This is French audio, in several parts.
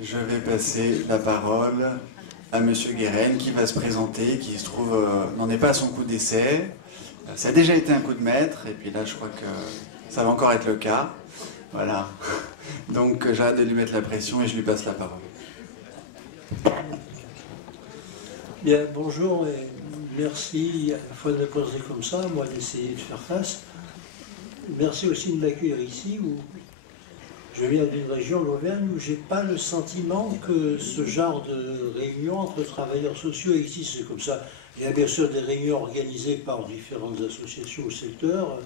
Je vais passer la parole à Monsieur Guéren qui va se présenter, qui se trouve n'en est pas à son coup d'essai. Ça a déjà été un coup de maître et puis là je crois que ça va encore être le cas. Voilà. Donc j'arrête de lui mettre la pression et je lui passe la parole. Bien, bonjour et merci à la fois de me présenter comme ça, moi d'essayer de faire face. Merci aussi de m'accueillir ici où je viens d'une région, l'Auvergne, où je n'ai pas le sentiment que ce genre de réunion entre travailleurs sociaux existe comme ça. Il y a bien sûr des réunions organisées par différentes associations ou secteurs,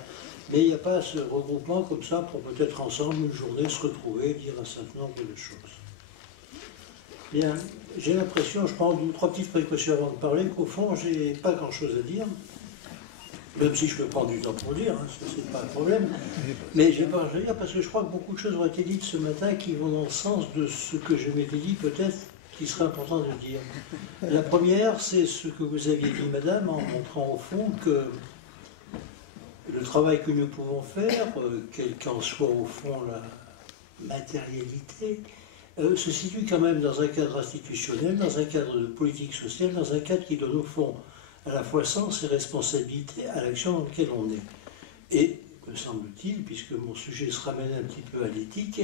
mais il n'y a pas ce regroupement comme ça pour peut-être ensemble une journée se retrouver, dire un certain nombre de choses. Bien, j'ai l'impression, je prends 2 ou 3 petites précautions avant de parler, qu'au fond, je n'ai pas grand-chose à dire. Même si je peux prendre du temps pour dire, hein, ce n'est pas un problème. Mais je n'ai pas grand-chose à dire parce que je crois que beaucoup de choses ont été dites ce matin qui vont dans le sens de ce que je m'étais dit peut-être qu'il serait important de dire. La première, c'est ce que vous aviez dit, madame, en montrant au fond que le travail que nous pouvons faire, quelle qu'en soit au fond la matérialité, se situe quand même dans un cadre institutionnel, dans un cadre de politique sociale, dans un cadre qui donne au fond à la fois sens et responsabilité à l'action dans laquelle on est. Et, me semble-t-il, puisque mon sujet se ramène un petit peu à l'éthique,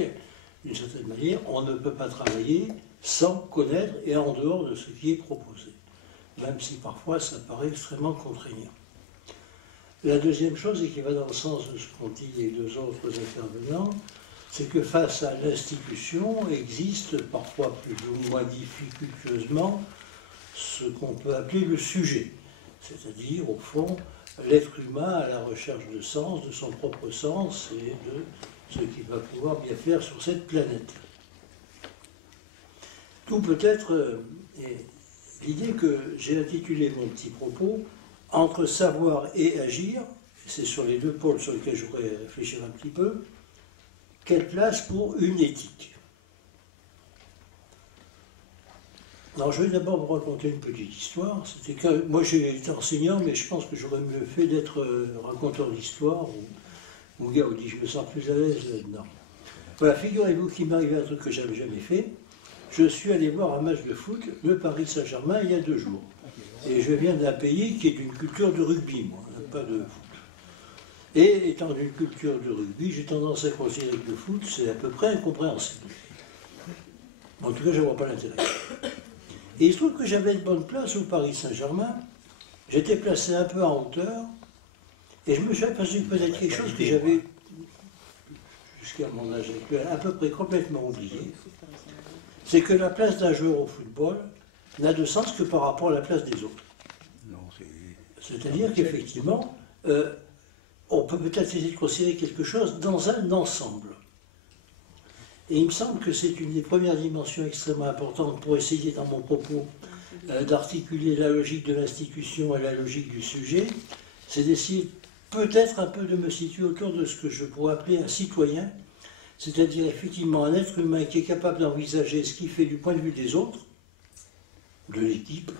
d'une certaine manière, on ne peut pas travailler sans connaître et en dehors de ce qui est proposé, même si parfois ça paraît extrêmement contraignant. La deuxième chose, et qui va dans le sens de ce qu'ont dit les 2 autres intervenants, c'est que face à l'institution existe parfois plus ou moins difficultueusement ce qu'on peut appeler le sujet. C'est-à-dire, au fond, l'être humain à la recherche de sens, de son propre sens et de ce qu'il va pouvoir bien faire sur cette planète. Tout peut-être l'idée que j'ai intitulé mon petit propos « Entre savoir et agir », c'est sur les 2 pôles sur lesquels je voudrais réfléchir un petit peu, quelle place pour une éthique ? Alors, je vais d'abord vous raconter une petite histoire. C'était que moi, j'ai été enseignant, mais je pense que j'aurais mieux fait d'être raconteur d'histoire. Mon gars vous dit, je me sens plus à l'aise là-dedans. Voilà, figurez-vous qu'il m'est arrivé un truc que je n'avais jamais fait. Je suis allé voir un match de foot, le Paris Saint-Germain, il y a 2 jours. Et je viens d'un pays qui est d'une culture de rugby, moi, pas de foot. Et étant d'une culture de rugby, j'ai tendance à considérer que le foot, c'est à peu près incompréhensible. En tout cas, je ne vois pas l'intérêt. Et il se trouve que j'avais une bonne place au Paris Saint-Germain. J'étais placé un peu en hauteur. Et je me suis aperçu peut-être quelque chose que j'avais, jusqu'à mon âge actuel, à peu près complètement oublié. C'est que la place d'un joueur au football n'a de sens que par rapport à la place des autres. C'est-à-dire qu'effectivement, on peut peut-être essayer de considérer quelque chose dans un ensemble. Et il me semble que c'est une des premières dimensions extrêmement importantes pour essayer, dans mon propos, d'articuler la logique de l'institution et la logique du sujet, c'est d'essayer peut-être un peu de me situer autour de ce que je pourrais appeler un citoyen, c'est-à-dire effectivement un être humain qui est capable d'envisager ce qu'il fait du point de vue des autres, de l'équipe,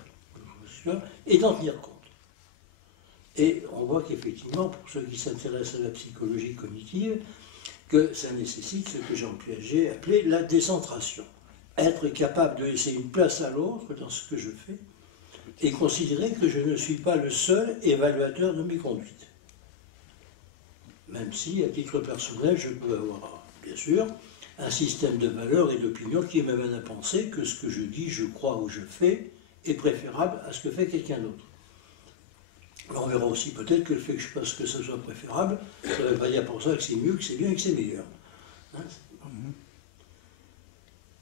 et d'en tenir compte. Et on voit qu'effectivement, pour ceux qui s'intéressent à la psychologie cognitive, que ça nécessite ce que Jean Piaget appelait la décentration. Être capable de laisser une place à l'autre dans ce que je fais et considérer que je ne suis pas le seul évaluateur de mes conduites. Même si, à titre personnel, je peux avoir, bien sûr, un système de valeurs et d'opinions qui m'amène à penser que ce que je dis, je crois ou je fais est préférable à ce que fait quelqu'un d'autre. On verra aussi peut-être que le fait que je pense que ça soit préférable, ça ne veut pas dire pour ça que c'est mieux, que c'est bien et que c'est meilleur. Hein,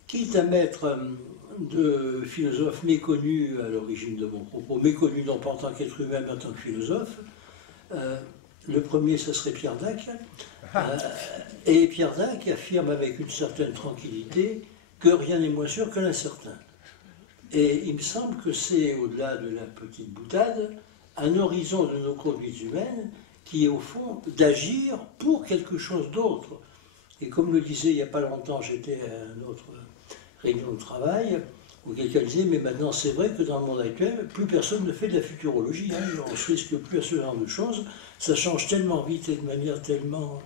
quitte à mettre de philosophes méconnus à l'origine de mon propos, méconnus non pas en tant qu'être humain, mais en tant que philosophe, le premier, ce serait Pierre Dac. Et Pierre Dac affirme avec une certaine tranquillité que rien n'est moins sûr que l'incertain. Et il me semble que c'est, au-delà de la petite boutade, un horizon de nos conduites humaines qui est au fond d'agir pour quelque chose d'autre. Et comme le disait il n'y a pas longtemps, j'étais à une autre réunion de travail, où quelqu'un disait, mais maintenant c'est vrai que dans le monde actuel, plus personne ne fait de la futurologie, hein, on ne se risque plus à ce genre de choses, ça change tellement vite et de manière tellement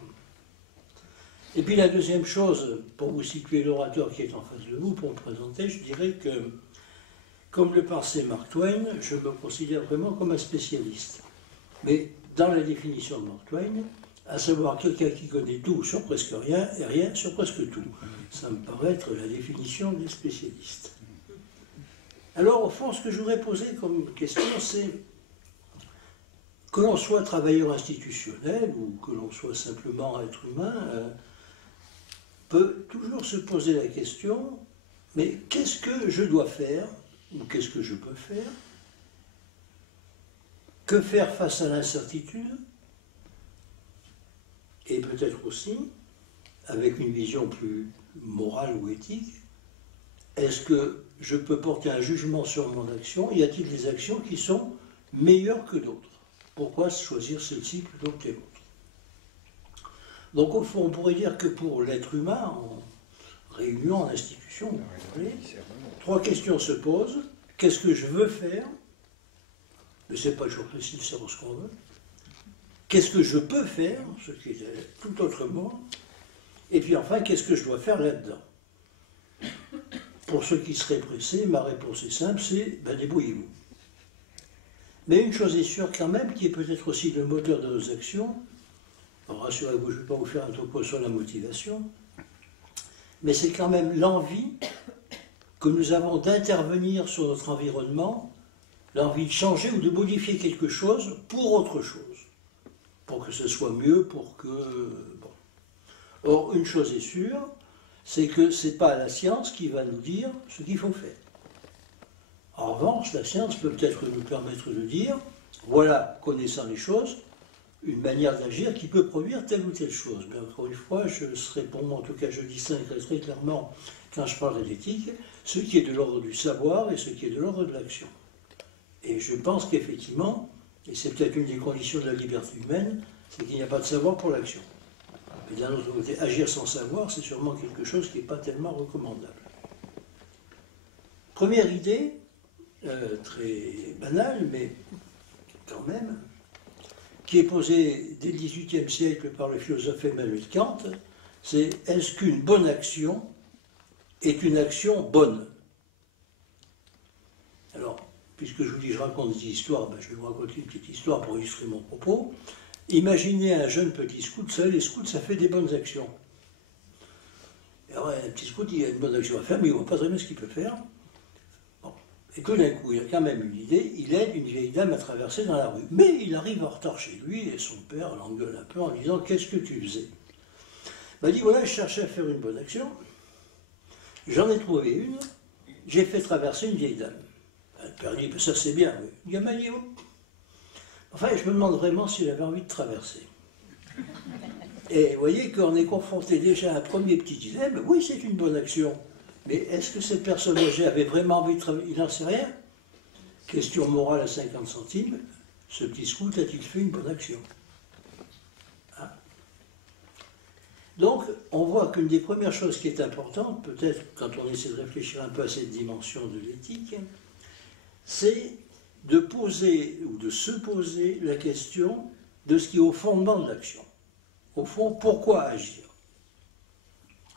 Et puis la deuxième chose, pour vous situer l'orateur qui est en face de vous, pour me présenter, je dirais que, comme le pensait Mark Twain, je me considère vraiment comme un spécialiste. Mais dans la définition de Mark Twain, à savoir quelqu'un qui connaît tout sur presque rien et rien sur presque tout. Ça me paraît être la définition des spécialistes. Alors, au fond, ce que je voudrais poser comme question, c'est que l'on soit travailleur institutionnel ou que l'on soit simplement être humain, peut toujours se poser la question, mais qu'est-ce que je dois faire ou qu'est-ce que je peux faire? Que faire face à l'incertitude? Et peut-être aussi, avec une vision plus morale ou éthique, est-ce que je peux porter un jugement sur mon action? Y a-t-il des actions qui sont meilleures que d'autres? Pourquoi choisir celle-ci plutôt que l'autre? Donc au fond, on pourrait dire que pour l'être humain, en réunion, en institution, vous voyez, trois questions se posent. Qu'est-ce que je veux faire? Mais ce n'est pas toujours facile de savoir ce qu'on veut. Qu'est-ce que je peux faire? Ce qui est tout autrement. Et puis enfin, qu'est-ce que je dois faire là-dedans? Pour ceux qui seraient pressés, ma réponse est simple, c'est ben, débrouillez-vous. Mais une chose est sûre quand même, qui est peut-être aussi le moteur de nos actions, rassurez-vous, je ne vais pas vous faire un topo sur la motivation, mais c'est quand même l'envie que nous avons d'intervenir sur notre environnement, l'envie de changer ou de modifier quelque chose pour autre chose, pour que ce soit mieux, pour que... Bon. Or, une chose est sûre, c'est que ce n'est pas la science qui va nous dire ce qu'il faut faire. En revanche, la science peut peut-être nous permettre de dire, voilà, connaissant les choses, une manière d'agir qui peut produire telle ou telle chose. Mais encore une fois, je serai pour moi, en tout cas je distinguerai très clairement, quand je parle d'éthique, ce qui est de l'ordre du savoir et ce qui est de l'ordre de l'action. Et je pense qu'effectivement, et c'est peut-être une des conditions de la liberté humaine, c'est qu'il n'y a pas de savoir pour l'action. Mais d'un autre côté, agir sans savoir, c'est sûrement quelque chose qui n'est pas tellement recommandable. Première idée, très banale, mais quand même, qui est posée dès le XVIIIe siècle par le philosophe Emmanuel Kant, c'est est-ce qu'une bonne action est une action bonne? Alors, puisque je vous dis je raconte des histoires, ben je vais vous raconter une petite histoire pour illustrer mon propos. Imaginez un jeune petit scout, vous savez, les scouts, ça fait des bonnes actions. Et alors, un petit scout, il a une bonne action à faire, mais il ne voit pas très bien ce qu'il peut faire. Bon. Et tout d'un coup, il a quand même une idée, il aide une vieille dame à traverser dans la rue. Mais il arrive en retard chez lui, et son père l'engueule un peu en disant « Qu'est-ce que tu faisais ?» Il dit « Voilà, je cherchais à faire une bonne action, j'en ai trouvé une, j'ai fait traverser une vieille dame. » Le père dit « Ça c'est bien, oui. » Le gamin dit « Enfin, je me demande vraiment s'il avait envie de traverser. » Et vous voyez qu'on est confronté déjà à un premier petit dilemme. Oui, c'est une bonne action. Mais est-ce que cette personne âgée avait vraiment envie de traverser? Il n'en sait rien. Question morale à 50 centimes. Ce petit scout a-t-il fait une bonne action? Hein? Donc, on voit qu'une des premières choses qui est importante, peut-être quand on essaie de réfléchir un peu à cette dimension de l'éthique, c'est de poser ou de se poser la question de ce qui est au fondement de l'action. Au fond, pourquoi agir?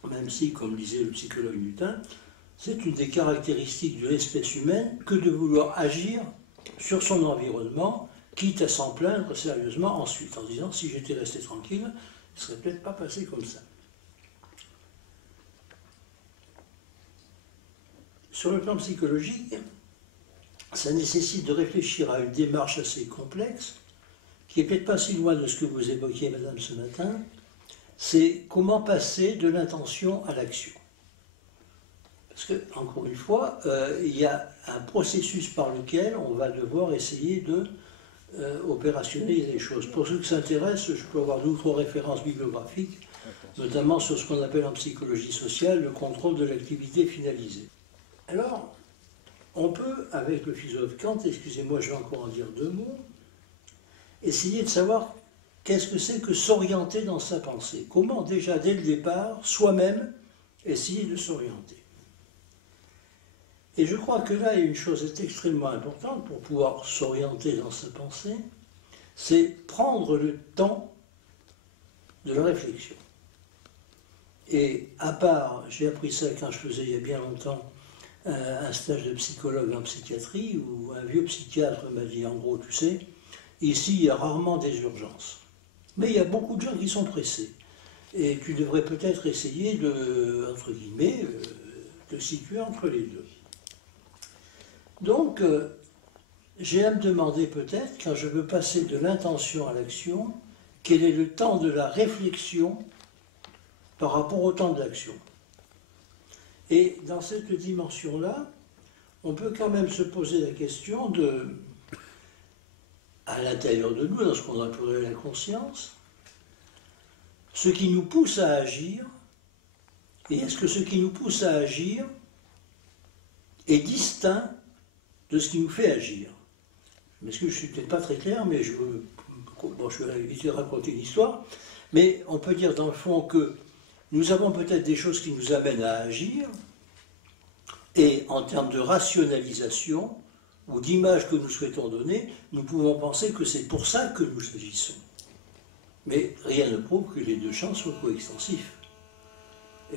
Même si, comme disait le psychologue Nutin, c'est une des caractéristiques de l'espèce humaine que de vouloir agir sur son environnement, quitte à s'en plaindre sérieusement ensuite, en disant si j'étais resté tranquille, ça ne serait peut-être pas passé comme ça. Sur le plan psychologique, ça nécessite de réfléchir à une démarche assez complexe, qui n'est peut-être pas si loin de ce que vous évoquiez, madame, ce matin, c'est comment passer de l'intention à l'action. Parce que, encore une fois, il y a un processus par lequel on va devoir essayer de opérationnaliser les choses. Pour ceux qui s'intéressent, je peux avoir d'autres références bibliographiques, notamment sur ce qu'on appelle en psychologie sociale le contrôle de l'activité finalisée. Alors, on peut, avec le philosophe Kant, excusez-moi, je vais encore en dire deux mots, essayer de savoir qu'est-ce que c'est que s'orienter dans sa pensée. Comment, déjà, dès le départ, soi-même, essayer de s'orienter. Et je crois que là, il y a une chose extrêmement importante pour pouvoir s'orienter dans sa pensée, c'est prendre le temps de la réflexion. Et à part, j'ai appris ça quand je faisais il y a bien longtemps un stage de psychologue en psychiatrie, où un vieux psychiatre m'a dit, en gros, tu sais, ici il y a rarement des urgences. Mais il y a beaucoup de gens qui sont pressés. Et tu devrais peut-être essayer de, entre guillemets, te situer entre les deux. Donc, j'ai à me demander peut-être, quand je veux passer de l'intention à l'action, quel est le temps de la réflexion par rapport au temps de l'action. Et dans cette dimension-là, on peut quand même se poser la question de, à l'intérieur de nous, dans ce qu'on appellerait la conscience, ce qui nous pousse à agir, et est-ce que ce qui nous pousse à agir est distinct de ce qui nous fait agir? Parce que je ne suis peut-être pas très clair, mais je vais éviter de raconter une histoire, mais on peut dire dans le fond que nous avons peut-être des choses qui nous amènent à agir, et en termes de rationalisation ou d'image que nous souhaitons donner, nous pouvons penser que c'est pour ça que nous agissons. Mais rien ne prouve que les deux champs soient coextensifs.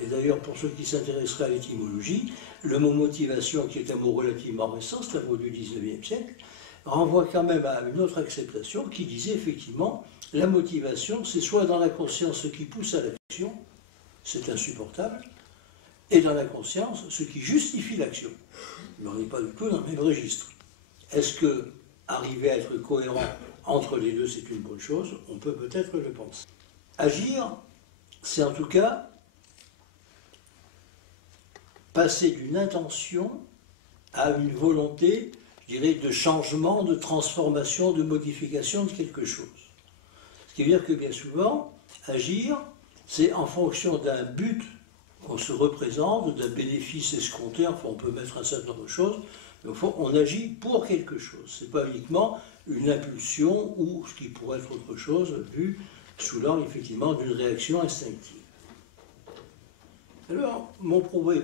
Et d'ailleurs, pour ceux qui s'intéresseraient à l'étymologie, le mot motivation, qui est un mot relativement récent, c'est un mot du XIXe siècle, renvoie quand même à une autre acceptation qui disait effectivement, la motivation, c'est soit dans la conscience ce qui pousse à l'action, c'est insupportable, et dans la conscience ce qui justifie l'action. Mais on n'est pas du tout dans le même registre. Est-ce que arriver à être cohérent entre les deux, c'est une bonne chose? On peut peut-être le penser. Agir, c'est en tout cas passer d'une intention à une volonté, je dirais, de changement, de transformation, de modification de quelque chose. Ce qui veut dire que bien souvent, agir, c'est en fonction d'un but qu'on se représente, d'un bénéfice escompté, enfin on peut mettre un certain nombre de choses, mais au fond, on agit pour quelque chose. Ce n'est pas uniquement une impulsion ou ce qui pourrait être autre chose, vu sous l'angle effectivement d'une réaction instinctive. Alors, mon premier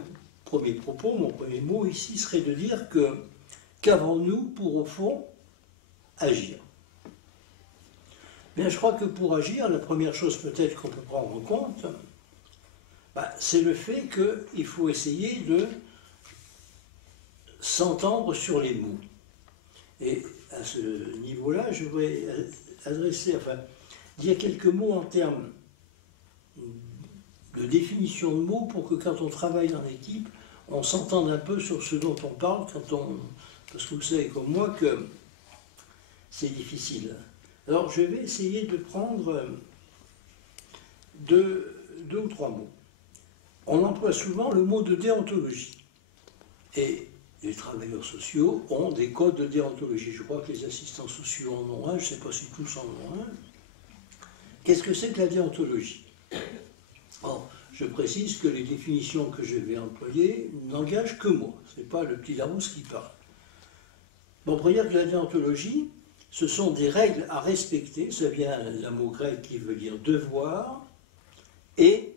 propos, mon premier mot ici serait de dire que qu'avons-nous pour au fond agir? Bien, je crois que pour agir, la première chose peut-être qu'on peut prendre en compte, c'est le fait qu'il faut essayer de s'entendre sur les mots. Et à ce niveau-là, je voudrais dire quelques mots en termes de définition de mots pour que quand on travaille en équipe, on s'entende un peu sur ce dont on parle, parce que vous savez comme moi que c'est difficile. Alors je vais essayer de prendre deux ou trois mots. On emploie souvent le mot de déontologie. Et les travailleurs sociaux ont des codes de déontologie. Je crois que les assistants sociaux en ont un, je ne sais pas si tous en ont un. Qu'est-ce que c'est que la déontologie? Or, je précise que les définitions que je vais employer n'engagent que moi. Ce n'est pas le petit Larousse qui parle. Bon, on pourrait dire que la déontologie, ce sont des règles à respecter. Ça vient d'un mot grec qui veut dire devoir. Et,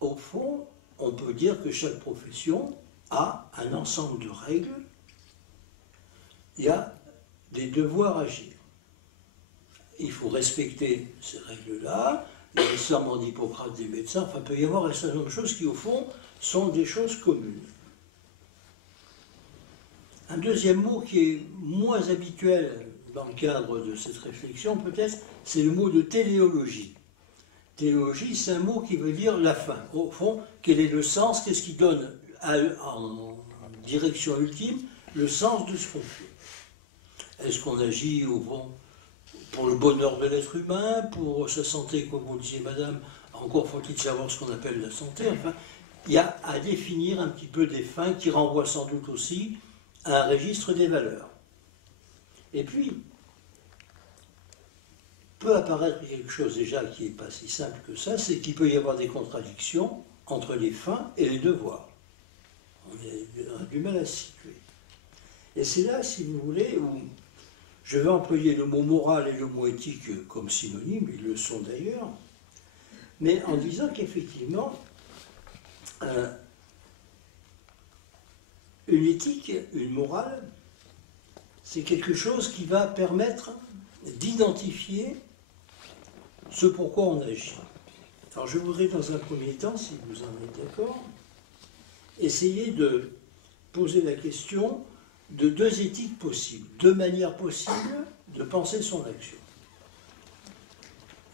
au fond, on peut dire que chaque profession a un ensemble de règles. Il y a des devoirs à agir. Il faut respecter ces règles-là. Il y a le serment d'Hippocrate des médecins. Enfin, il peut y avoir un certain nombre de choses qui, au fond, sont des choses communes. Un deuxième mot qui est moins habituel dans le cadre de cette réflexion, peut-être, c'est le mot de téléologie. Téléologie, c'est un mot qui veut dire la fin. Au fond, quel est le sens? Qu'est-ce qui donne en direction ultime le sens de ce qu'on fait? Est-ce qu'on agit, au fond, pour le bonheur de l'être humain, pour sa santé, comme vous le disiez, madame? Encore faut-il savoir ce qu'on appelle la santé. Enfin, il y a à définir un petit peu des fins qui renvoient sans doute aussi à un registre des valeurs. Et puis, peut apparaître quelque chose déjà qui n'est pas si simple que ça, c'est qu'il peut y avoir des contradictions entre les fins et les devoirs. On a du mal à se situer. Et c'est là, si vous voulez, où je vais employer le mot moral et le mot éthique comme synonymes, ils le sont d'ailleurs, mais en disant qu'effectivement, une éthique, une morale, c'est quelque chose qui va permettre d'identifier ce pourquoi on agit. Alors je voudrais dans un premier temps, si vous en êtes d'accord, essayer de poser la question de deux éthiques possibles, deux manières possibles de penser son action.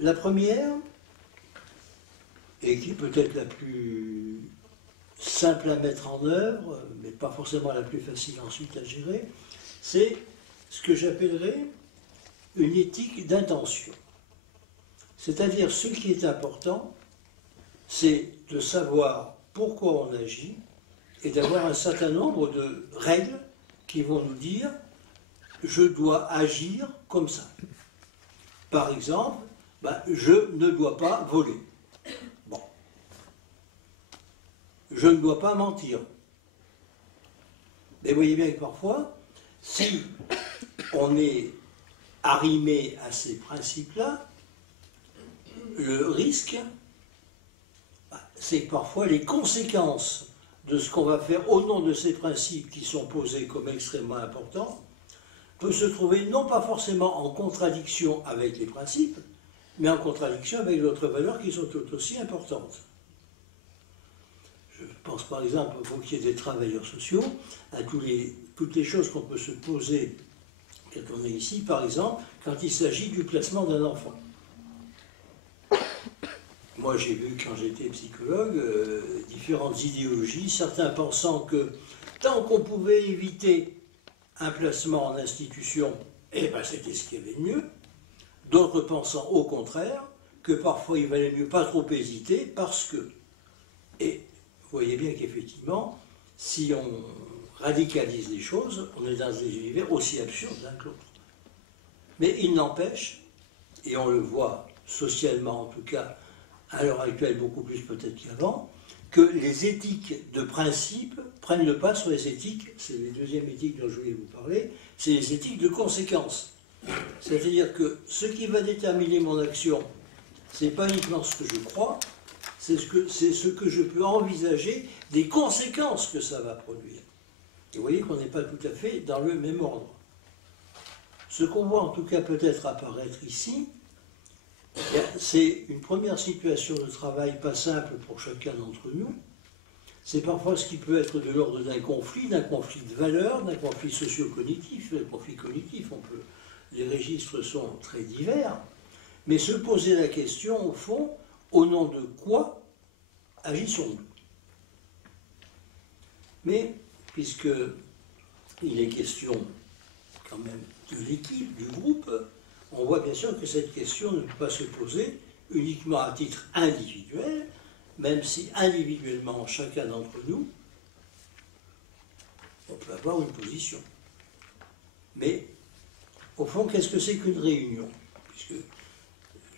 La première, et qui est peut-être la plus simple à mettre en œuvre, mais pas forcément la plus facile ensuite à gérer, c'est ce que j'appellerais une éthique d'intention. C'est-à-dire, ce qui est important, c'est de savoir pourquoi on agit et d'avoir un certain nombre de règles qui vont nous dire « je dois agir comme ça ». Par exemple, je ne dois pas voler. Bon. Je ne dois pas mentir. Mais vous voyez bien que parfois, si on est arrimé à ces principes-là, le risque, c'est que parfois les conséquences de ce qu'on va faire au nom de ces principes qui sont posés comme extrêmement importants peut se trouver non pas forcément en contradiction avec les principes, mais en contradiction avec d'autres valeurs qui sont tout aussi importantes. Je pense par exemple, vous qui êtes des travailleurs sociaux, à toutes les choses qu'on peut se poser quand on est ici, par exemple, quand il s'agit du placement d'un enfant. Moi, j'ai vu, quand j'étais psychologue, différentes idéologies, certains pensant que tant qu'on pouvait éviter un placement en institution, c'était ce qu'il y avait de mieux. D'autres pensant au contraire, que parfois il valait mieux pas trop hésiter, parce que... Et vous voyez bien qu'effectivement, si on radicalise les choses, on est dans des univers aussi absurdes l'un que l'autre. Mais il n'empêche, et on le voit socialement en tout cas, à l'heure actuelle beaucoup plus peut-être qu'avant, que les éthiques de principe prennent le pas sur les éthiques, c'est les deuxièmes éthiques dont je voulais vous parler, c'est les éthiques de conséquence. C'est-à-dire que ce qui va déterminer mon action, ce n'est pas uniquement ce que je crois, c'est ce que je peux envisager des conséquences que ça va produire. Et vous voyez qu'on n'est pas tout à fait dans le même ordre. Ce qu'on voit en tout cas peut-être apparaître ici, c'est une première situation de travail pas simple pour chacun d'entre nous. C'est parfois ce qui peut être de l'ordre d'un conflit de valeurs, d'un conflit socio-cognitif. Un conflit cognitif, les registres sont très divers, mais se poser la question, au fond, au nom de quoi agissons-nous? Mais, puisqu'il est question quand même de l'équipe, du groupe, on voit bien sûr que cette question ne peut pas se poser uniquement à titre individuel, même si individuellement, chacun d'entre nous, on peut avoir une position. Mais, au fond, qu'est-ce que c'est qu'une réunion? Puisque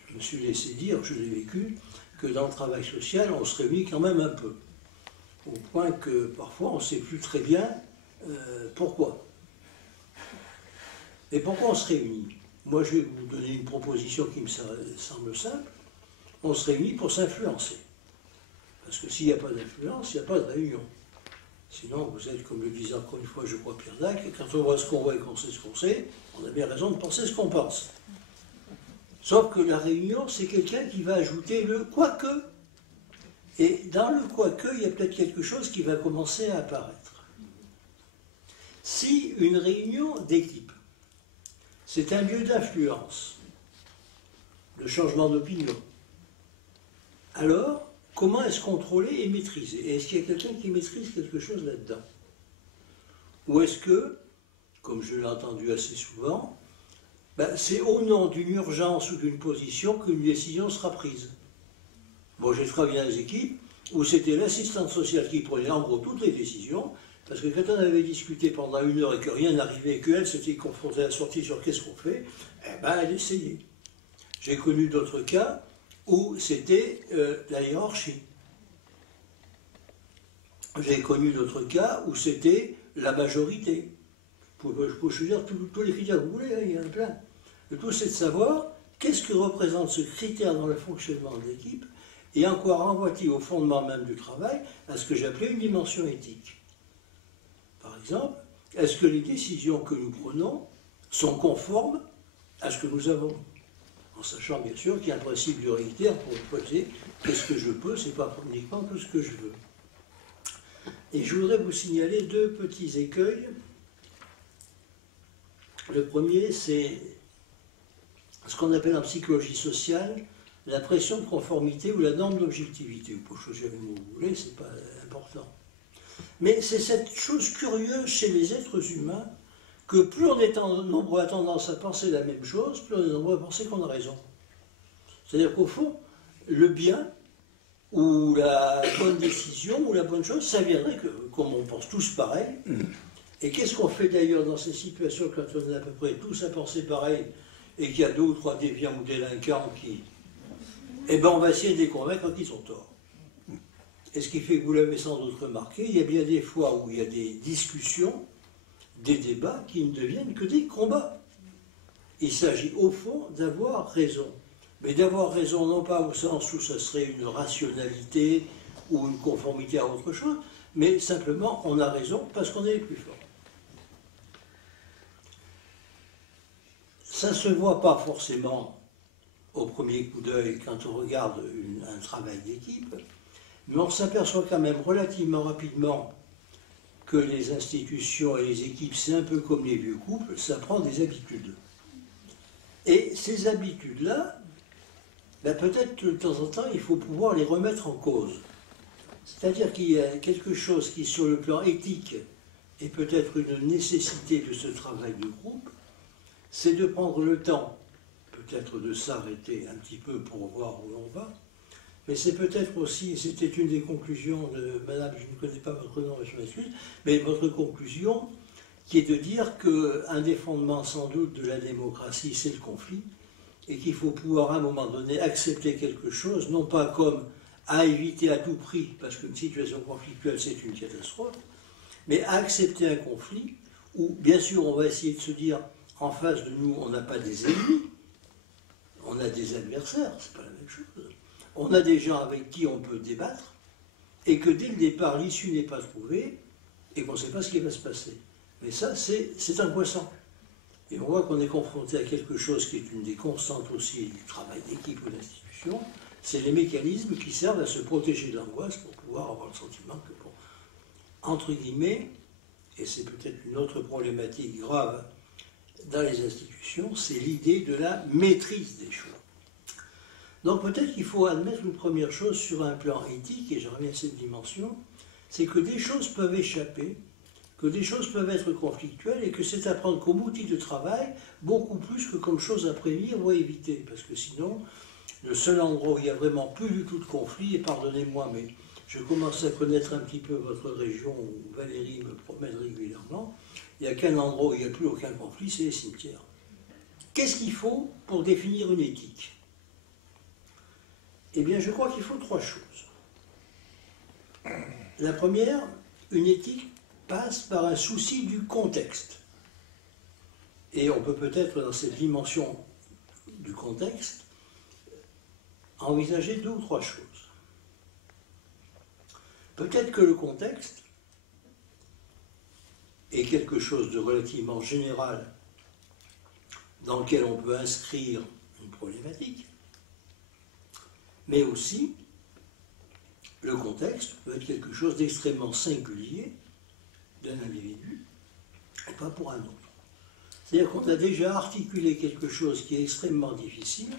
je me suis laissé dire, je l'ai vécu, que dans le travail social, on se réunit quand même un peu. Au point que parfois, on ne sait plus très bien pourquoi. Et pourquoi on se réunit? Moi, je vais vous donner une proposition qui me semble simple. On se réunit pour s'influencer. Parce que s'il n'y a pas d'influence, il n'y a pas de réunion. Sinon, vous êtes, comme le disait encore une fois, je crois, Pierre Dac, quand on voit ce qu'on voit et qu'on sait ce qu'on sait, on a bien raison de penser ce qu'on pense. Sauf que la réunion, c'est quelqu'un qui va ajouter le « quoique ». Et dans le « quoique », il y a peut-être quelque chose qui va commencer à apparaître. Si une réunion d'équipe, c'est un lieu d'influence, de changement d'opinion, alors, comment est-ce contrôlé et maîtrisé? Et est-ce qu'il y a quelqu'un qui maîtrise quelque chose là-dedans? Ou est-ce que, comme je l'ai entendu assez souvent, c'est au nom d'une urgence ou d'une position qu'une décision sera prise? Bon, j'ai travaillé dans des équipes où c'était l'assistante sociale qui prenait en gros toutes les décisions, parce que quand on avait discuté pendant 1 heure et que rien n'arrivait et qu'elle s'était confrontée à la sortie sur qu'est-ce qu'on fait, elle essayait. J'ai connu d'autres cas où c'était la hiérarchie. J'ai connu d'autres cas où c'était la majorité. Je peux choisir tous les critères que vous voulez, il y en a plein. Le tout, c'est de savoir qu'est-ce que représente ce critère dans le fonctionnement de l'équipe et en quoi renvoie-t-il au fondement même du travail à ce que j'appelais une dimension éthique. Par exemple, est-ce que les décisions que nous prenons sont conformes à ce que nous avons En sachant bien sûr qu'il y a un principe prioritaire pour poser qu'est-ce que je peux, c'est pas uniquement que ce que je veux. Et je voudrais vous signaler deux petits écueils. Le premier, c'est ce qu'on appelle en psychologie sociale la pression de conformité ou la norme d'objectivité. Vous pouvez choisir le mot que vous voulez, c'est pas important. Mais c'est cette chose curieuse chez les êtres humains que plus on est nombreux à tendance à penser la même chose, plus on est nombreux à penser qu'on a raison. C'est-à-dire qu'au fond, le bien, ou la bonne décision, ou la bonne chose, ça viendrait que, comme on pense tous pareil. Et qu'est-ce qu'on fait d'ailleurs dans ces situations quand on est à peu près tous à penser pareil, et qu'il y a deux ou trois déviants ou délinquants qui... Eh bien, on va essayer de les convaincre qu'ils ont tort. Et ce qui fait que vous l'avez sans doute remarqué, il y a bien des fois où il y a des discussions, des débats qui ne deviennent que des combats. Il s'agit au fond d'avoir raison. Mais d'avoir raison non pas au sens où ce serait une rationalité ou une conformité à autre chose, mais simplement on a raison parce qu'on est les plus forts. Ça ne se voit pas forcément au premier coup d'œil quand on regarde un travail d'équipe, mais on s'aperçoit quand même relativement rapidement que les institutions et les équipes, c'est un peu comme les vieux couples, ça prend des habitudes. Et ces habitudes-là, ben peut-être de temps en temps, il faut pouvoir les remettre en cause. C'est-à-dire qu'il y a quelque chose qui, sur le plan éthique, est peut-être une nécessité de ce travail de groupe, c'est de prendre le temps, peut-être de s'arrêter un petit peu pour voir où l'on va, mais c'est peut-être aussi, c'était une des conclusions de Madame, je ne connais pas votre nom, je m'excuse, mais votre conclusion, qui est de dire qu'un des fondements sans doute de la démocratie, c'est le conflit, et qu'il faut pouvoir à un moment donné accepter quelque chose, non pas comme à éviter à tout prix, parce qu'une situation conflictuelle c'est une catastrophe, mais à accepter un conflit où, bien sûr, on va essayer de se dire, en face de nous, on n'a pas des ennemis, on a des adversaires, c'est pas la même chose. On a des gens avec qui on peut débattre, et que dès le départ, l'issue n'est pas trouvée, et qu'on ne sait pas ce qui va se passer. Mais ça, c'est un poisson. Et on voit qu'on est confronté à quelque chose qui est une des constantes aussi du travail d'équipe ou d'institution, c'est les mécanismes qui servent à se protéger de l'angoisse pour pouvoir avoir le sentiment que, bon, entre guillemets, et c'est peut-être une autre problématique grave dans les institutions, c'est l'idée de la maîtrise des choses. Donc peut-être qu'il faut admettre une première chose sur un plan éthique, et j'en reviens à cette dimension, c'est que des choses peuvent échapper, que des choses peuvent être conflictuelles, et que c'est à prendre comme outil de travail beaucoup plus que comme chose à prévenir ou à éviter, parce que sinon, le seul endroit où il n'y a vraiment plus du tout de conflit, et pardonnez-moi, mais je commence à connaître un petit peu votre région où Valérie me promène régulièrement, il n'y a qu'un endroit où il n'y a plus aucun conflit, c'est les cimetières. Qu'est-ce qu'il faut pour définir une éthique ? Eh bien, je crois qu'il faut trois choses. La première, une éthique passe par un souci du contexte. Et on peut peut-être, dans cette dimension du contexte, envisager deux ou trois choses. Peut-être que le contexte est quelque chose de relativement général dans lequel on peut inscrire une problématique, mais aussi le contexte peut être quelque chose d'extrêmement singulier d'un individu et pas pour un autre. C'est-à-dire qu'on a déjà articulé quelque chose qui est extrêmement difficile,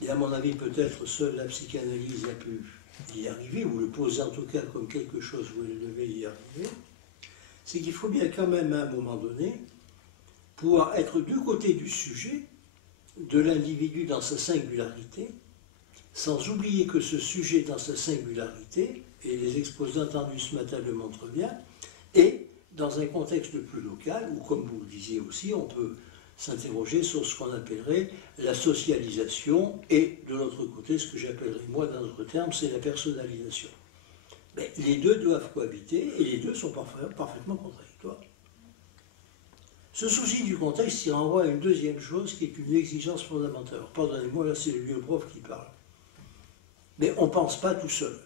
et à mon avis peut-être seule la psychanalyse a pu y arriver, ou le poser en tout cas comme quelque chose où elle devait y arriver, c'est qu'il faut bien quand même à un moment donné pouvoir être du côté du sujet, de l'individu dans sa singularité, sans oublier que ce sujet dans sa singularité, et les exposés entendus ce matin le montrent bien, est dans un contexte plus local, où comme vous le disiez aussi, on peut s'interroger sur ce qu'on appellerait la socialisation, et de l'autre côté, ce que j'appellerais moi, dans d'autres termes, c'est la personnalisation. Mais les deux doivent cohabiter, et les deux sont parfaitement contradictoires. Ce souci du contexte, il renvoie à une deuxième chose, qui est une exigence fondamentale. Alors, pardonnez-moi, là c'est le vieux prof qui parle. Mais on ne pense pas tout seul.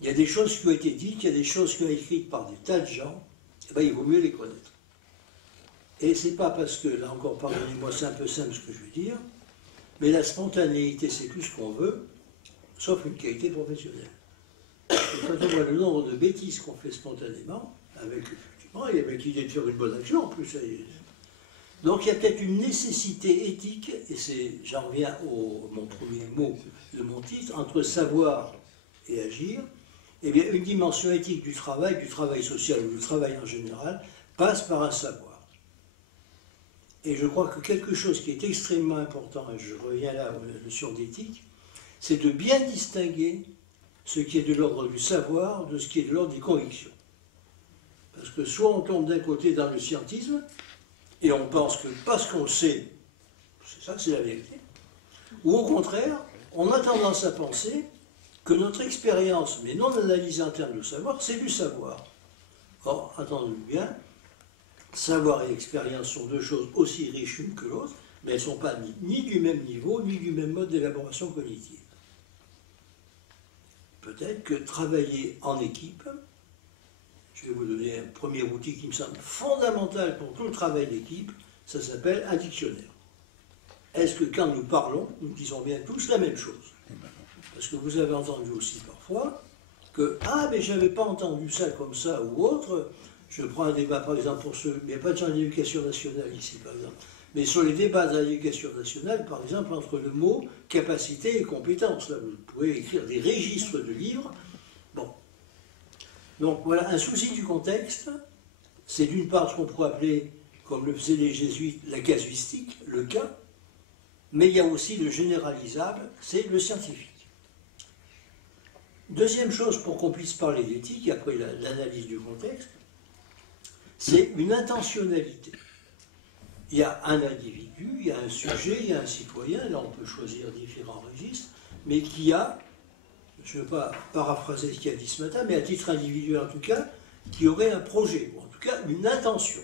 Il y a des choses qui ont été dites, il y a des choses qui ont été écrites par des tas de gens, et bien il vaut mieux les connaître. Et c'est pas parce que, là encore, pardonnez-moi, c'est un peu simple ce que je veux dire, mais la spontanéité, c'est tout ce qu'on veut, sauf une qualité professionnelle. Et quand on voit le nombre de bêtises qu'on fait spontanément, avec, effectivement, il y avait l'idée de faire une bonne action, en plus, ça y est. Donc il y a peut-être une nécessité éthique, et j'en reviens mon premier mot de mon titre, entre savoir et agir. Eh bien, une dimension éthique du travail social ou du travail en général, passe par un savoir. Et je crois que quelque chose qui est extrêmement important, et je reviens là à la notion d'éthique, c'est de bien distinguer ce qui est de l'ordre du savoir de ce qui est de l'ordre des convictions. Parce que soit on tombe d'un côté dans le scientisme, et on pense que parce qu'on le sait, c'est ça, c'est la vérité, ou au contraire, on a tendance à penser que notre expérience, mais non analysée en termes de savoir, c'est du savoir. Or, attendez-vous bien, savoir et expérience sont deux choses aussi riches l'une que l'autre, mais elles ne sont pas ni du même niveau, ni du même mode d'élaboration cognitive. Peut-être que travailler en équipe, je vais vous donner un premier outil qui me semble fondamental pour tout le travail d'équipe, ça s'appelle un dictionnaire. Est-ce que quand nous parlons, nous disons bien tous la même chose? Parce que vous avez entendu aussi parfois que « Ah, mais je n'avais pas entendu ça comme ça ou autre ». Je prends un débat, par exemple, pour ceux... Il n'y a pas de gens d'éducation nationale ici, par exemple. Mais sur les débats de l'éducation nationale, par exemple, entre le mot capacité et compétence. Là, vous pouvez écrire des registres de livres. Bon. Donc voilà, un souci du contexte, c'est d'une part ce qu'on pourrait appeler, comme le faisaient les jésuites, la casuistique, le cas, mais il y a aussi le généralisable, c'est le scientifique. Deuxième chose pour qu'on puisse parler d'éthique, après l'analyse du contexte, c'est une intentionnalité. Il y a un individu, il y a un sujet, il y a un citoyen, là on peut choisir différents registres, mais qui a, je ne veux pas paraphraser ce qu'il a dit ce matin, mais à titre individuel en tout cas, qui aurait un projet, ou en tout cas une intention.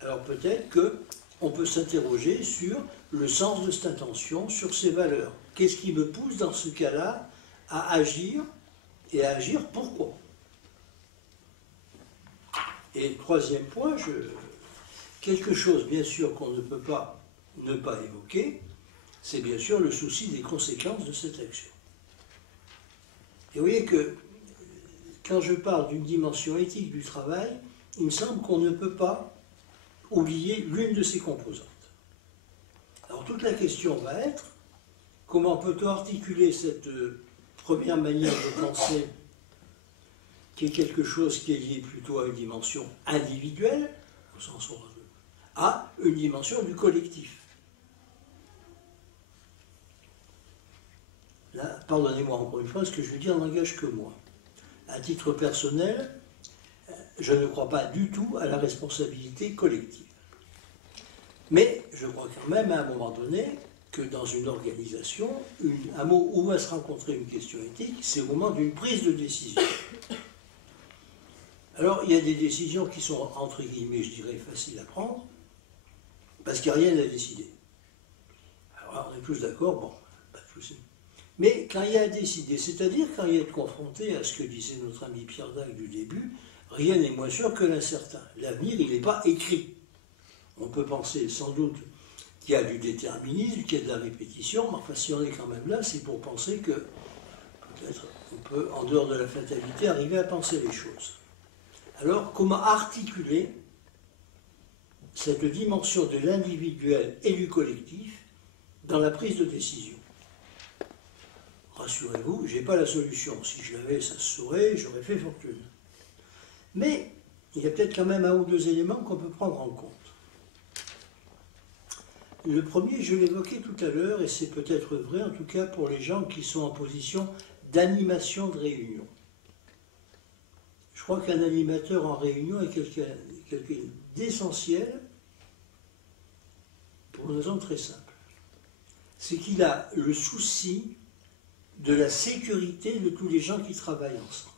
Alors peut-être qu'on peut s'interroger sur le sens de cette intention, sur ses valeurs. Qu'est-ce qui me pousse dans ce cas-là à agir, et à agir pourquoi? Et troisième point, quelque chose bien sûr qu'on ne peut pas ne pas évoquer, c'est bien sûr le souci des conséquences de cette action. Et vous voyez que quand je parle d'une dimension éthique du travail, il me semble qu'on ne peut pas oublier l'une de ses composantes. Alors toute la question va être, comment peut-on articuler cette première manière de penser, qui est quelque chose qui est lié plutôt à une dimension individuelle, au sens à une dimension du collectif. Là, pardonnez-moi encore une fois, ce que je veux dire n'engage que moi. À titre personnel, je ne crois pas du tout à la responsabilité collective. Mais je crois quand même à un moment donné que dans une organisation, un mot où va se rencontrer une question éthique, c'est au moment d'une prise de décision. Alors, il y a des décisions qui sont, entre guillemets, je dirais, faciles à prendre, parce qu'il n'y a rien à décider. Alors, on est tous d'accord, bon, pas de souci. Mais quand il y a à décider, c'est-à-dire quand il y a à être confronté à ce que disait notre ami Pierre Dac du début, rien n'est moins sûr que l'incertain. L'avenir, il n'est pas écrit. On peut penser sans doute qu'il y a du déterminisme, qu'il y a de la répétition, mais enfin, si on est quand même là, c'est pour penser que peut-être on peut, en dehors de la fatalité, arriver à penser les choses. Alors, comment articuler cette dimension de l'individuel et du collectif dans la prise de décision? Rassurez-vous, je n'ai pas la solution. Si je l'avais, ça se saurait, j'aurais fait fortune. Mais il y a peut-être quand même un ou deux éléments qu'on peut prendre en compte. Le premier, je l'évoquais tout à l'heure, et c'est peut-être vrai, en tout cas pour les gens qui sont en position d'animation de réunion. Je crois qu'un animateur en réunion est quelqu'un d'essentiel pour une raison très simple. C'est qu'il a le souci de la sécurité de tous les gens qui travaillent ensemble.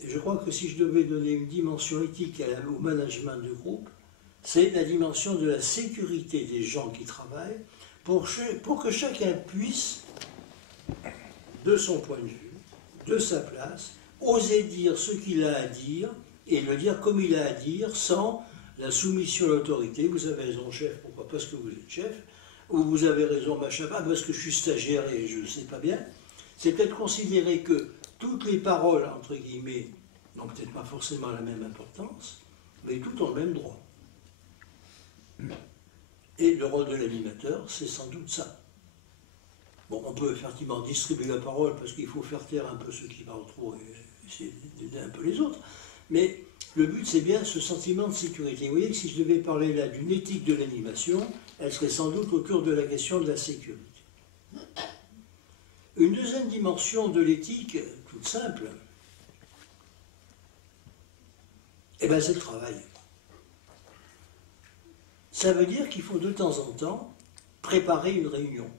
Et je crois que si je devais donner une dimension éthique au management de groupe, c'est la dimension de la sécurité des gens qui travaillent pour que chacun puisse, de son point de vue, de sa place, oser dire ce qu'il a à dire et le dire comme il a à dire, sans la soumission à l'autorité. Vous avez raison, chef, pourquoi? Parce que vous êtes chef. Ou vous avez raison, machin, parce que je suis stagiaire et je ne sais pas bien. C'est peut-être considérer que toutes les paroles, entre guillemets, n'ont peut-être pas forcément la même importance, mais toutes ont le même droit. Et le rôle de l'animateur, c'est sans doute ça. Bon, on peut effectivement distribuer la parole parce qu'il faut faire taire un peu ceux qui parlent trop et essayer d'aider un peu les autres. Mais le but, c'est bien ce sentiment de sécurité. Vous voyez que si je devais parler là d'une éthique de l'animation, elle serait sans doute autour de la question de la sécurité. Une deuxième dimension de l'éthique, toute simple, eh ben, c'est le travail. Ça veut dire qu'il faut de temps en temps préparer une réunion.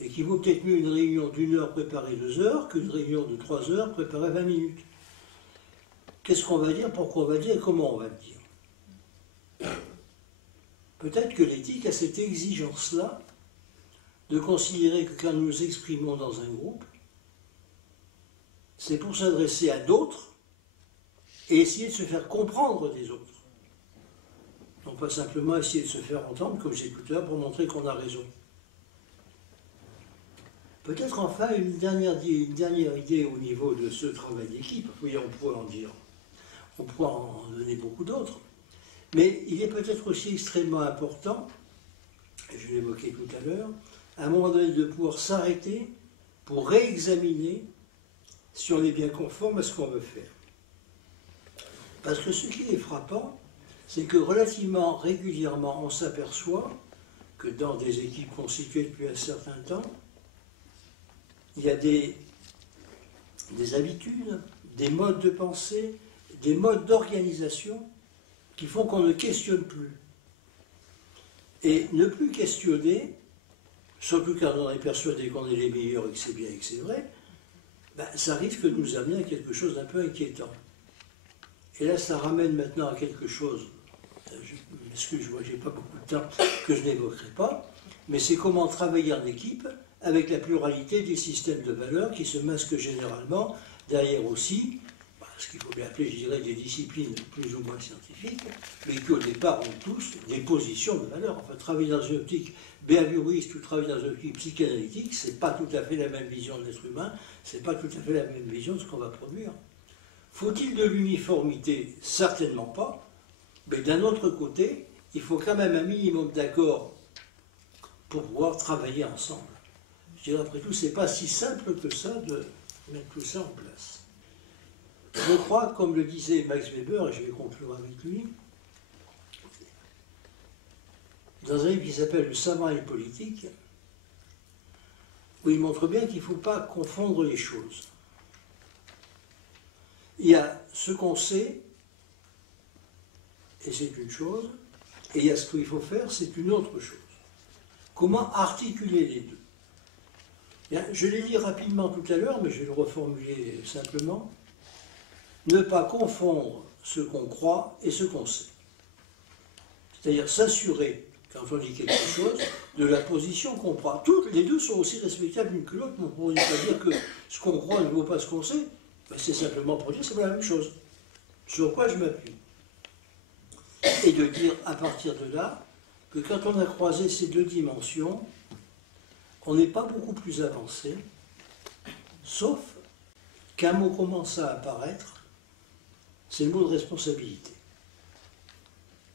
Et qu'il vaut peut-être mieux une réunion d'1 heure préparer 2 heures qu'une réunion de 3 heures préparer 20 minutes. Qu'est-ce qu'on va dire, pourquoi on va dire et comment on va le dire? Peut-être que l'éthique a cette exigence-là de considérer que quand nous nous exprimons dans un groupe, c'est pour s'adresser à d'autres et essayer de se faire comprendre des autres. Non pas simplement essayer de se faire entendre comme j'écoutais pour montrer qu'on a raison. Peut-être enfin une dernière idée au niveau de ce travail d'équipe. Oui, on pourrait en dire, on pourrait en donner beaucoup d'autres, mais il est peut-être aussi extrêmement important, et je l'évoquais tout à l'heure, à un moment donné de pouvoir s'arrêter pour réexaminer si on est bien conforme à ce qu'on veut faire. Parce que ce qui est frappant, c'est que relativement régulièrement, on s'aperçoit que dans des équipes constituées depuis un certain temps, il y a des habitudes, des modes de pensée, des modes d'organisation qui font qu'on ne questionne plus. Et ne plus questionner, surtout quand on est persuadé qu'on est les meilleurs et que c'est bien et que c'est vrai, ben, ça risque de nous amener à quelque chose d'un peu inquiétant. Et là, ça ramène maintenant à quelque chose, excuse-moi, j'ai pas beaucoup de temps, que je n'évoquerai pas, mais c'est comment travailler en équipe avec la pluralité des systèmes de valeurs qui se masquent généralement derrière aussi, ce qu'il faut bien appeler, je dirais, des disciplines plus ou moins scientifiques, mais qui au départ ont tous des positions de valeurs. Enfin, travailler dans une optique behavioriste ou travailler dans une optique psychanalytique, c'est pas tout à fait la même vision de l'être humain, c'est pas tout à fait la même vision de ce qu'on va produire. Faut-il de l'uniformité? Certainement pas, mais d'un autre côté, il faut quand même un minimum d'accord pour pouvoir travailler ensemble. Je dirais, après tout, c'est pas si simple que ça de mettre tout ça en place. Je crois, comme le disait Max Weber, et je vais conclure avec lui, dans un livre qui s'appelle Le savant et le politique, où il montre bien qu'il ne faut pas confondre les choses. Il y a ce qu'on sait, et c'est une chose, et il y a ce qu'il faut faire, c'est une autre chose. Comment articuler les deux? Bien, je l'ai dit rapidement tout à l'heure, mais je vais le reformuler simplement. Ne pas confondre ce qu'on croit et ce qu'on sait. C'est-à-dire s'assurer, quand on dit quelque chose, de la position qu'on prend. Toutes les deux sont aussi respectables l'une que l'autre, mais on pourrait pas dire que ce qu'on croit ne vaut pas ce qu'on sait. Ben, c'est simplement pour dire que c'est pas la même chose. Sur quoi je m'appuie? Et de dire à partir de là que quand on a croisé ces deux dimensions, on n'est pas beaucoup plus avancé, sauf qu'un mot commence à apparaître, c'est le mot de responsabilité.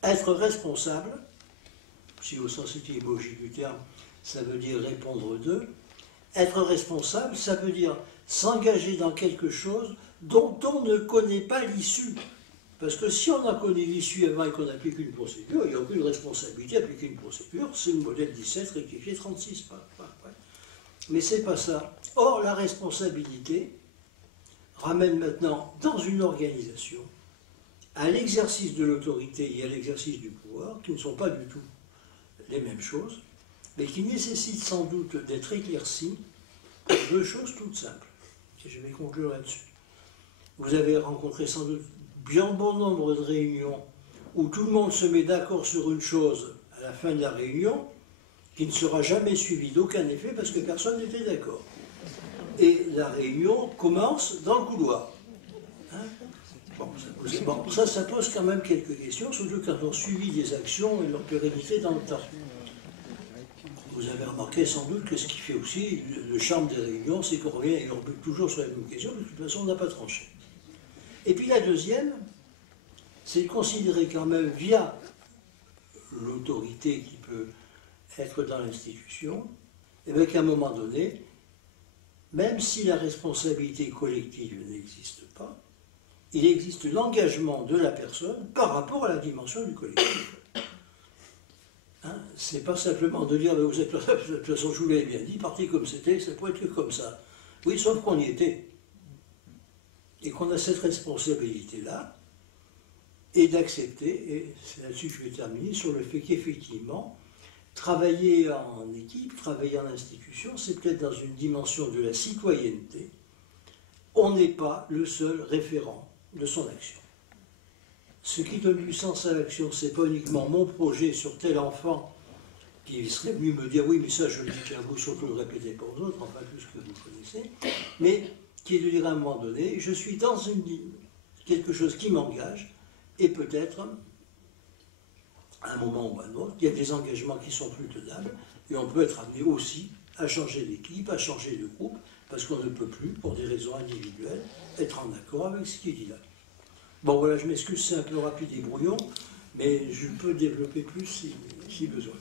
Être responsable, si au sens étymologique du terme, ça veut dire répondre d'eux, être responsable, ça veut dire s'engager dans quelque chose dont on ne connaît pas l'issue. Parce que si on a connu l'issue avant et qu'on n'applique une procédure, il n'y a aucune responsabilité à appliquer une procédure, c'est une modèle 17 rectifié 36. Mais c'est pas ça. Or, la responsabilité ramène maintenant dans une organisation à l'exercice de l'autorité et à l'exercice du pouvoir, qui ne sont pas du tout les mêmes choses, mais qui nécessitent sans doute d'être éclaircies par deux choses toutes simples. Et je vais conclure là-dessus. Vous avez rencontré sans doute bien bon nombre de réunions où tout le monde se met d'accord sur une chose à la fin de la réunion, qui ne sera jamais suivie d'aucun effet parce que personne n'était d'accord. Et la réunion commence dans le couloir. Hein? Bon, ça pose quand même quelques questions, surtout quand on suit des actions et leur pérennité dans le temps. Vous avez remarqué sans doute que ce qui fait aussi le charme des réunions, c'est qu'on revient et on rebute toujours sur la même question, de toute façon on n'a pas tranché. Et puis la deuxième, c'est de considérer quand même via l'autorité qui peut être dans l'institution, et qu'à un moment donné, même si la responsabilité collective n'existe pas, il existe l'engagement de la personne par rapport à la dimension du collectif. Hein, c'est pas simplement de dire, vous êtes de toute façon, je vous l'avais bien dit, parti comme c'était, ça peut être que comme ça. Oui, sauf qu'on y était. Et qu'on a cette responsabilité-là, et d'accepter, et c'est là-dessus que je vais terminer, sur le fait qu'effectivement, travailler en équipe, travailler en institution, c'est peut-être dans une dimension de la citoyenneté. On n'est pas le seul référent de son action. Ce qui donne du sens à l'action, c'est pas uniquement mon projet sur tel enfant qui serait venu me dire oui, mais ça je le dis qu'à vous, surtout ne le répétez pas aux autres, enfin tout ce que vous connaissez, mais qui est de dire à un moment donné, je suis dans quelque chose qui m'engage, et peut-être, à un moment ou à un autre, il y a des engagements qui sont plus tenables, et on peut être amené aussi à changer d'équipe, à changer de groupe, parce qu'on ne peut plus, pour des raisons individuelles, être en accord avec ce qui est dit là. Bon voilà, je m'excuse, c'est un peu rapide et brouillon, mais je peux développer plus si besoin.